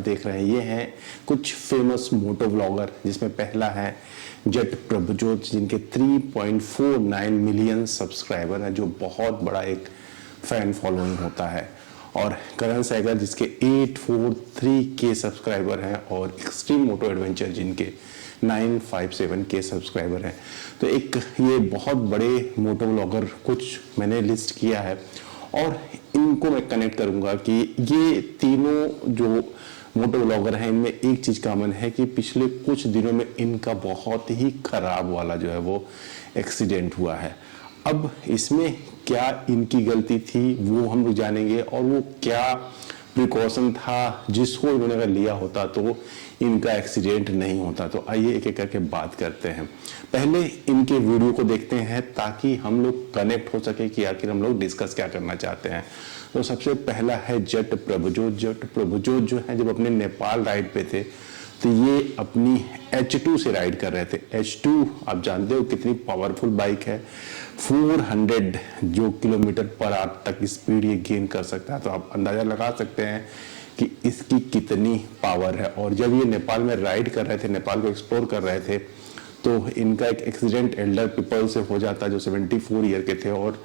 देख रहे हैं ये हैं कुछ फेमस मोटो व्लॉगर, जिसमें पहला है जट प्रभुजोत जिनके 3.49 मिलियन सब्सक्राइबर हैं, जो बहुत बड़ा एक फैन फॉलोइंग होता है। और करण सहगल जिसके 843 के सब्सक्राइबर हैं, और एक्सट्रीम मोटो एडवेंचर जिनके 957 के सब्सक्राइबर हैं। तो एक ये बहुत बड़े मोटो व्लॉगर कुछ मैंने लिस्ट किया है, और इनको मैं कनेक्ट करूंगा कि ये तीनों जो मोटो व्लॉगर हैं इनमें एक चीज कॉमन है कि पिछले कुछ दिनों में इनका बहुत ही खराब वाला जो है वो एक्सीडेंट हुआ है। अब इसमें क्या इनकी गलती थी वो हम लोग जानेंगे, और वो क्या प्रिकॉशन था जिसको इन्होंने अगर लिया होता तो इनका एक्सीडेंट नहीं होता। तो आइए एक एक करके बात करते हैं। पहले इनके वीडियो को देखते हैं ताकि हम लोग कनेक्ट हो सके कि आखिर हम लोग डिस्कस क्या करना चाहते हैं। तो सबसे पहला है जट प्रभुजोत। जट प्रभुजोत जो है जब अपने नेपाल राइड पे थे तो ये अपनी H2 से राइड कर रहे थे। H2 आप जानते हो कितनी पावरफुल बाइक है, 400 जो किलोमीटर पर आवर तक स्पीड ये गेन कर सकता है। तो आप अंदाजा लगा सकते हैं कि इसकी कितनी पावर है। और जब ये नेपाल में राइड कर रहे थे, नेपाल को एक्सप्लोर कर रहे थे, तो इनका एक एक्सीडेंट एल्डर पीपल से हो जाता जो 74 ईयर के थे, और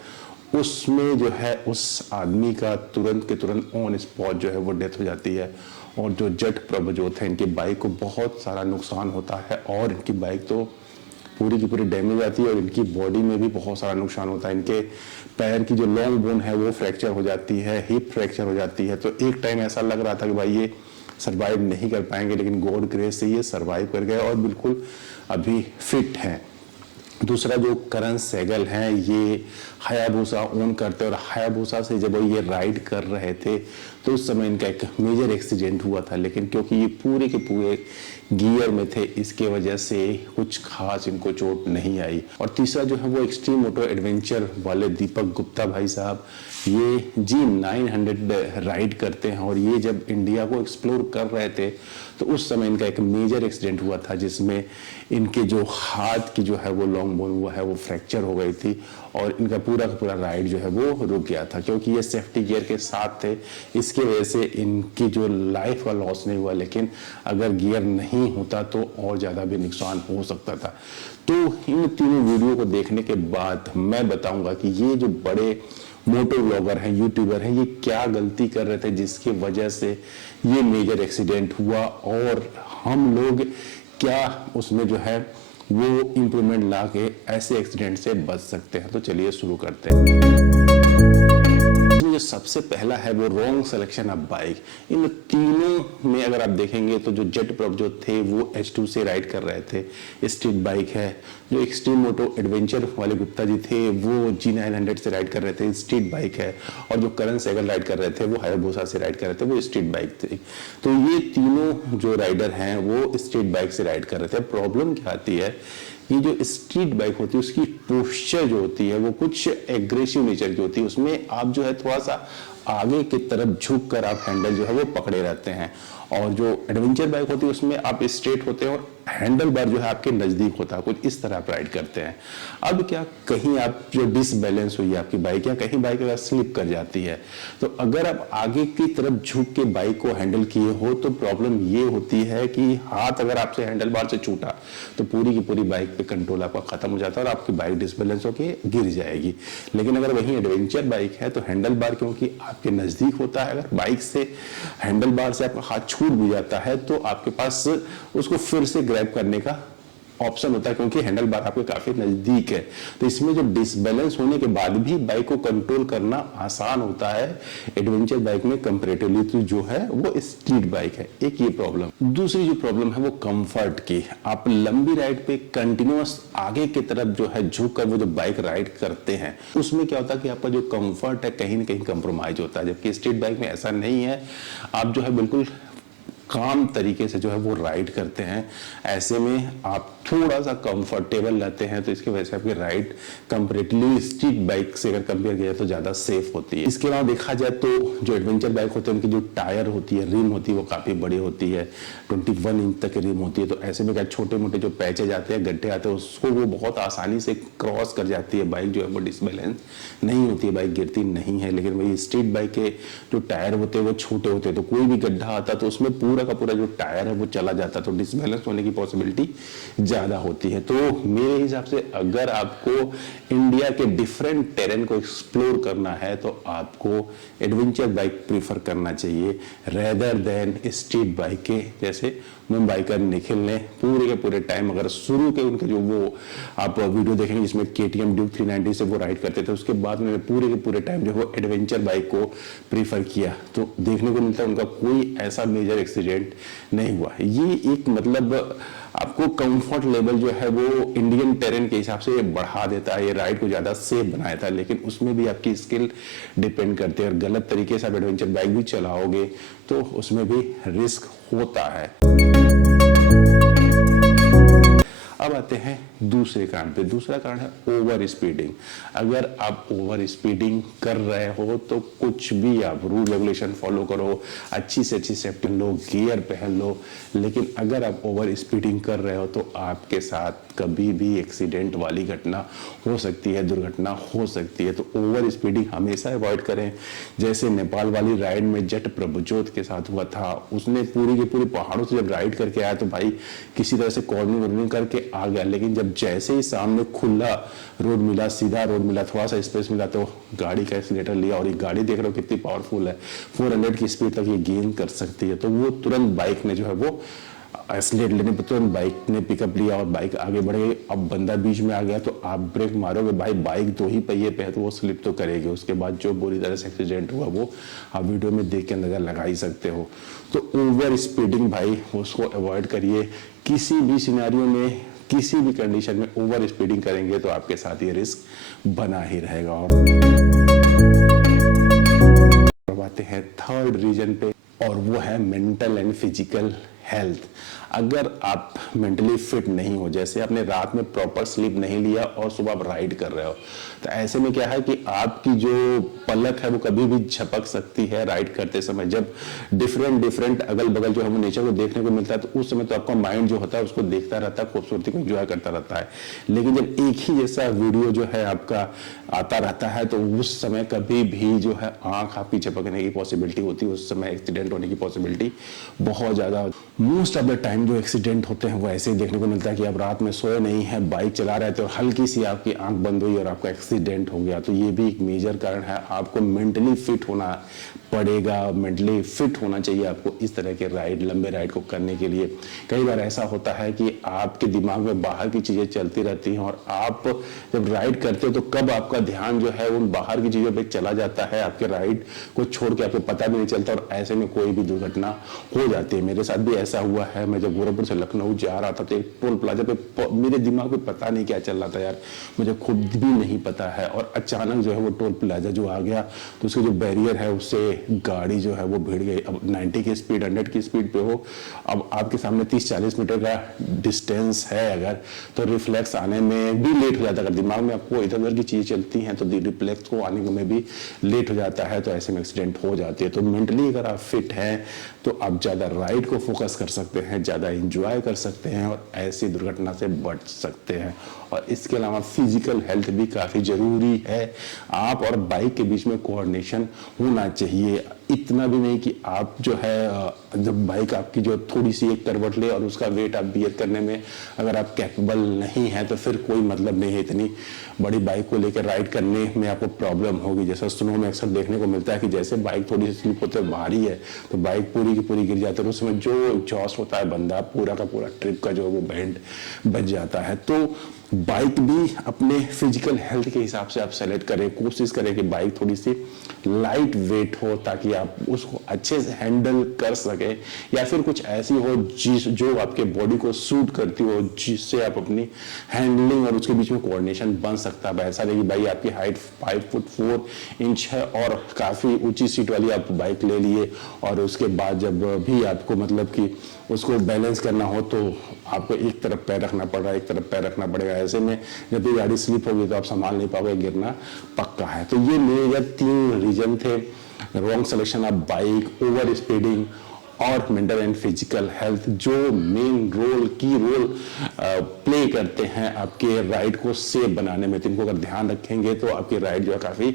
उसमें जो है उस आदमी का तुरंत के तुरंत ऑन स्पॉट जो है वो डेथ हो जाती है। और जो जट प्रभुजोत है इनकी बाइक को बहुत सारा नुकसान होता है, और इनकी बाइक तो पूरी की पूरी डैमेज आती है, और इनकी बॉडी में भी बहुत सारा नुकसान होता है। इनके पैर की जो लॉन्ग बोन है वो फ्रैक्चर हो जाती है, हिप फ्रैक्चर हो जाती है। तो एक टाइम ऐसा लग रहा था कि भाई ये सर्वाइव नहीं कर पाएंगे, लेकिन गॉड ग्रेस से ये सर्वाइव कर गए और बिल्कुल अभी फिट हैं। दूसरा जो करण सहगल हैं ये हायाबुसा ओन करते हैं, और हायाबुसा से जब ये राइड कर रहे थे तो उस समय इनका एक मेजर एक्सीडेंट हुआ था, लेकिन क्योंकि ये पूरे के पूरे गियर में थे इसके वजह से कुछ खास इनको चोट नहीं आई। और तीसरा जो है वो एक्सट्रीम मोटो एडवेंचर वाले दीपक गुप्ता भाई साहब, ये G900 राइड करते हैं, और ये जब इंडिया को एक्सप्लोर कर रहे थे तो उस समय इनका एक मेजर एक्सीडेंट हुआ था, जिसमें इनके जो हाथ की जो है वो लॉन्ग बोन हुआ है वो फ्रैक्चर हो गई थी, और इनका पूरा का पूरा राइड जो है वो रुक गया था। क्योंकि ये सेफ्टी गियर के साथ थे इसकी वजह से इनकी जो लाइफ का लॉस नहीं हुआ, लेकिन अगर गियर नहीं होता तो और ज़्यादा भी नुकसान हो सकता था। तो इन तीनों वीडियो को देखने के बाद मैं बताऊंगा कि ये जो बड़े मोटो व्लॉगर हैं, यूट्यूबर हैं, ये क्या गलती कर रहे थे जिसकी वजह से ये मेजर एक्सीडेंट हुआ, और हम लोग क्या उसमें जो है वो इम्प्रूवमेंट ला के ऐसे एक्सीडेंट से बच सकते हैं। तो चलिए शुरू करते हैं। जो सबसे पहला है वो रॉन्ग सिलेक्शन ऑफ बाइक। इन तीनों में अगर आप देखेंगे तो जो जट प्रभुजोत थे वो H2 से राइड कर रहे थे, स्ट्रीट बाइक है। जो एक्सट्रीम मोटो एडवेंचर वाले गुप्ता जी थे वो G900 से राइड कर रहे थे, स्ट्रीट बाइक है। और जो करण सहगल राइड कर रहे थे वो हायाबुसा से राइड कर रहे थे, वो स्ट्रीट बाइक थी। तो ये तीनों जो राइडर हैं वो स्ट्रीट बाइक से राइड कर रहे थे। प्रॉब्लम क्या आती है, ये जो स्ट्रीट बाइक होती है उसकी पोस्चर जो होती है वो कुछ एग्रेसिव नेचर की होती है। उसमें आप जो है थोड़ा सा आगे की तरफ झुक कर आप हैंडल जो है वो पकड़े रहते हैं, और जो एडवेंचर बाइक होती है उसमें आप स्ट्रेट होते हैं और हैंडल बार जो है आपके नजदीक होता है, कुछ इस तरह आप राइड करते हैं। अब क्या कहीं आप जो डिसबैलेंस हुई आपकी बाइक, या कहीं बाइक अगर स्लिप कर जाती है, तो अगर आप आगे की तरफ झुक के बाइक को हैंडल किए हो तो प्रॉब्लम ये होती है कि हाथ अगर आपसे हैंडल बार से छूटा तो पूरी की पूरी बाइक पे कंट्रोल आपका खत्म हो जाता है और आपकी बाइक डिसबैलेंस होकर गिर जाएगी। लेकिन अगर वही एडवेंचर बाइक है तो हैंडल बार क्योंकि आपके नजदीक होता है, अगर बाइक से हैंडल बार से आपका हाथ छूट भी जाता है तो आपके पास उसको फिर से ग्रैब करने का ऑप्शन होता है, क्योंकि हैंडल बार आपके काफी नजदीक है। तो इसमें जो डिसबैलेंस होने के बाद भी बाइक को कंट्रोल करना आसान होता है एडवेंचर बाइक में कंपैरेटिवली तो जो है वो स्ट्रीट बाइक है। एक ये प्रॉब्लम। दूसरी जो प्रॉब्लम है वो कंफर्ट की। आप लंबी राइड पे कंटिन्यूअस आगे की तरफ जो है झुक कर वो जो बाइक राइड करते हैं उसमें क्या होता है कि आपका जो कंफर्ट है कहीं ना कहीं कंप्रोमाइज होता है, जबकि स्ट्रीट बाइक में ऐसा नहीं है। आप जो है बिल्कुल काम तरीके से जो है वो राइड करते हैं, ऐसे में आप थोड़ा सा कंफर्टेबल रहते हैं। तो इसकी वजह से आपकी राइड कंपैरेटिवली स्ट्रीट बाइक से अगर कंपेयर किया तो ज्यादा सेफ होती है। इसके अलावा देखा जाए तो जो एडवेंचर बाइक होते हैं उनकी जो टायर होती है, रिम होती है, वो काफी बड़ी होती है, 21 इंच तक की रिम होती है। तो ऐसे में क्या छोटे मोटे जो पैचेज आते हैं, गड्ढे आते हैं, उसको वो बहुत आसानी से क्रॉस कर जाती है। बाइक जो है वो डिसबैलेंस नहीं होती है, बाइक गिरती नहीं है। लेकिन वही स्ट्रीट बाइक के जो टायर होते हैं वो छोटे होते हैं, तो कोई भी गड्ढा आता है तो उसमें पूरा का पूरा जो टायर है वो चला जाता है, तो डिसबैलेंस होने की पॉसिबिलिटी ज़्यादा होती है। तो मेरे हिसाब से अगर आपको इंडिया के डिफरेंट टेरेन को एक्सप्लोर करना है तो आपको एडवेंचर बाइक प्रीफर करना चाहिए रेदर देन स्ट्रीट बाइक के, जैसे मुंबई का निखिल ने पूरे के पूरे टाइम, अगर शुरू के उनके जो वो आप वीडियो देखेंगे जिसमें KTM ड्यूक 390 से वो राइड करते थे, उसके बाद उन्होंने पूरे के पूरे टाइम जो वो एडवेंचर बाइक को प्रीफर किया, तो देखने को मिलता है उनका कोई ऐसा मेजर एक्सीडेंट नहीं हुआ। ये एक मतलब आपको कंफर्ट लेवल जो है वो इंडियन टेरेन के हिसाब से बढ़ा देता है, ये राइड को ज्यादा सेफ बनाता है, लेकिन उसमें भी आपकी स्किल डिपेंड करती है। और गलत तरीके से आप एडवेंचर बाइक भी चलाओगे तो उसमें भी रिस्क होता है। अब आते हैं दूसरे कारण पे। दूसरा कारण है ओवर स्पीडिंग। अगर आप ओवर स्पीडिंग कर रहे हो तो कुछ भी आप रूल रेगुलेशन फॉलो करो, अच्छी से अच्छी सेफ्टी लो, गियर पहन लो, लेकिन अगर आप ओवर स्पीडिंग कर रहे हो तो आपके साथ कभी भी एक्सीडेंट वाली घटना हो सकती है, दुर्घटना हो सकती है। तो ओवर स्पीडिंग हमेशा अवॉइड करें। जैसे नेपाल वाली राइड में जट प्रभुजोत के साथ हुआ था, उसने पूरी की पूरी पहाड़ों से जब राइड करके आया तो भाई किसी तरह से कॉर्निंग करके आ गया, लेकिन जब जैसे ही सामने खुला रोड मिला, सीधा रोड मिला, थोड़ा सा स्पेस मिला, तो गाड़ी का एक्सीलेटर लिया। और ये गाड़ी देख रहे हो कितनी पावरफुल है, 400 की स्पीड तक ये गेन कर सकती है। तो वो तुरंत बाइक ने जो है वो एक्सीलेटर लेने पर तुरंत बाइक ने पिकअप लिया और बाइक आगे बढ़ गई। अब बंदा बीच में आ गया तो आप ब्रेक मारोगे, भाई बाइक 2 ही पहिए पे है तो वो स्लिप तो करेगी। उसके बाद जो बुरी तरह से एक्सीडेंट हुआ वो आप वीडियो में देख के अंदाजा लगा ही सकते हो। तो ओवर स्पीडिंग भाई उसको अवॉइड करिए। किसी भी सिनेरियो में, किसी भी कंडीशन में ओवर स्पीडिंग करेंगे तो आपके साथ ये रिस्क बना ही रहेगा। और आते हैं थर्ड रीजन पे, और वो है मेंटल एंड फिजिकल हेल्थ। अगर आप मेंटली फिट नहीं हो, जैसे आपने रात में प्रॉपर स्लीप नहीं लिया और सुबह आप राइड कर रहे हो, तो ऐसे में क्या है कि आपकी जो पलक है वो कभी भी झपक सकती है राइड करते समय। जब डिफरेंट अगल बगल जो हमें नेचर को देखने को मिलता है तो उस समय तो आपका माइंड जो होता है उसको देखता रहता है, खूबसूरती को एंजॉय करता रहता है। लेकिन जब एक ही जैसा वीडियो जो है आपका आता रहता है तो उस समय कभी भी जो है आंख आपकी झपकने की पॉसिबिलिटी होती है, उस समय एक्सीडेंट होने की पॉसिबिलिटी बहुत ज्यादा। मोस्ट ऑफ द टाइम जो एक्सीडेंट होते हैं वो ऐसे ही देखने को मिलता है कि आप रात में सोए नहीं है, बाइक चला रहे थे और हल्की सी आपकी आंख बंद हुई और आपका एक्सीडेंट हो गया। तो ये भी एक मेजर कारण है। आपको मेंटली फिट होना पड़ेगा, मेंटली फिट होना चाहिए आपको इस तरह के राइड, लंबे राइड को करने के लिए। कई बार ऐसा होता है कि आपके दिमाग में बाहर की चीजें चलती रहती हैं और आप जब राइड करते हो तो कब आपका ध्यान जो है उन बाहर की चीजों पे चला जाता है, आपके राइड को छोड़ के आपको पता भी नहीं चलता और ऐसे में कोई भी दुर्घटना हो जाती है। मेरे साथ भी ऐसा हुआ है। मैं जब गोरखपुर से लखनऊ जा रहा था तो एक टोल प्लाजा पे मेरे दिमाग में पता नहीं क्या चल रहा था यार, मुझे खुद भी नहीं पता है, और अचानक जो है वो टोल प्लाजा जो आ गया तो उसके जो बैरियर है उससे गाड़ी जो है वो भिड़ गई। अब 90 की स्पीड, 100 की स्पीड पे हो, अब आपके सामने 30-40 मीटर का डिस्टेंस है अगर, तो रिफ्लेक्स आने में भी लेट हो जाता है। अगर दिमाग में आपको इधर उधर की चीजें चलती हैं तो रिफ्लेक्स को आने में भी लेट हो जाता है, तो ऐसे में एक्सीडेंट हो जाती है। तो मेंटली अगर आप फिट हैं तो आप ज्यादा राइड को फोकस कर सकते हैं, ज्यादा एंजॉय कर सकते हैं और ऐसी दुर्घटना से बच सकते हैं। और इसके अलावा फिजिकल हेल्थ भी काफी जरूरी है। आप और बाइक के बीच में कोऑर्डिनेशन होना चाहिए। इतना भी नहीं कि आप जो है जब बाइक आपकी जो थोड़ी सी एक करवट ले और उसका वेट आप बियर करने में अगर आप कैपेबल नहीं है तो फिर कोई मतलब नहीं है इतनी बड़ी बाइक को लेकर राइड करने में आपको प्रॉब्लम होगी। जैसा स्नो में अक्सर देखने को मिलता है कि जैसे बाइक थोड़ी सी स्लिप होते भारी है तो बाइक पूरी की पूरी गिर जाती है, उस समय जो एग्जॉस्ट होता है बंदा पूरा का पूरा ट्रिप का जो वो बैंड बच जाता है। तो बाइक भी अपने फिजिकल हेल्थ के हिसाब से आप सेलेक्ट करें, कोशिश करें कि बाइक थोड़ी सी लाइट वेट हो ताकि आप उसको अच्छे से हैंडल कर सके, या फिर कुछ ऐसी हो जो आपके बॉडी को सूट करती हो, जिससे आप अपनी हैंडलिंग और उसके बीच में कोऑर्डिनेशन बन सकता है। ऐसा नहीं कि भाई आपकी हाइट 5 फुट 4 इंच है और काफी ऊंची सीट वाली आप बाइक ले लिए और उसके बाद जब भी आपको मतलब कि उसको बैलेंस करना हो तो आपको एक तरफ पैर रखना पड़ रहा है, एक तरफ पैर रखना पड़ेगा। ऐसे में जब भी गाड़ी स्लिप होगी तो आप संभाल नहीं पाओगे, गिरना पक्का है। तो ये मेरे 3 रीजन थे: wrong selection of bike, over speeding और मेंटल एंड फिजिकल हेल्थ जो मेन रोल प्ले करते हैं आपके राइड को सेफ बनाने में। तो इनको अगर ध्यान रखेंगे तो आपकी राइड जो है काफी।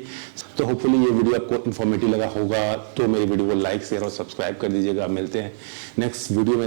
तो होपफुली ये वीडियो आपको इन्फॉर्मेटिव लगा होगा, तो मेरी वीडियो को लाइक शेयर और सब्सक्राइब कर दीजिएगा। मिलते हैं नेक्स्ट वीडियो में।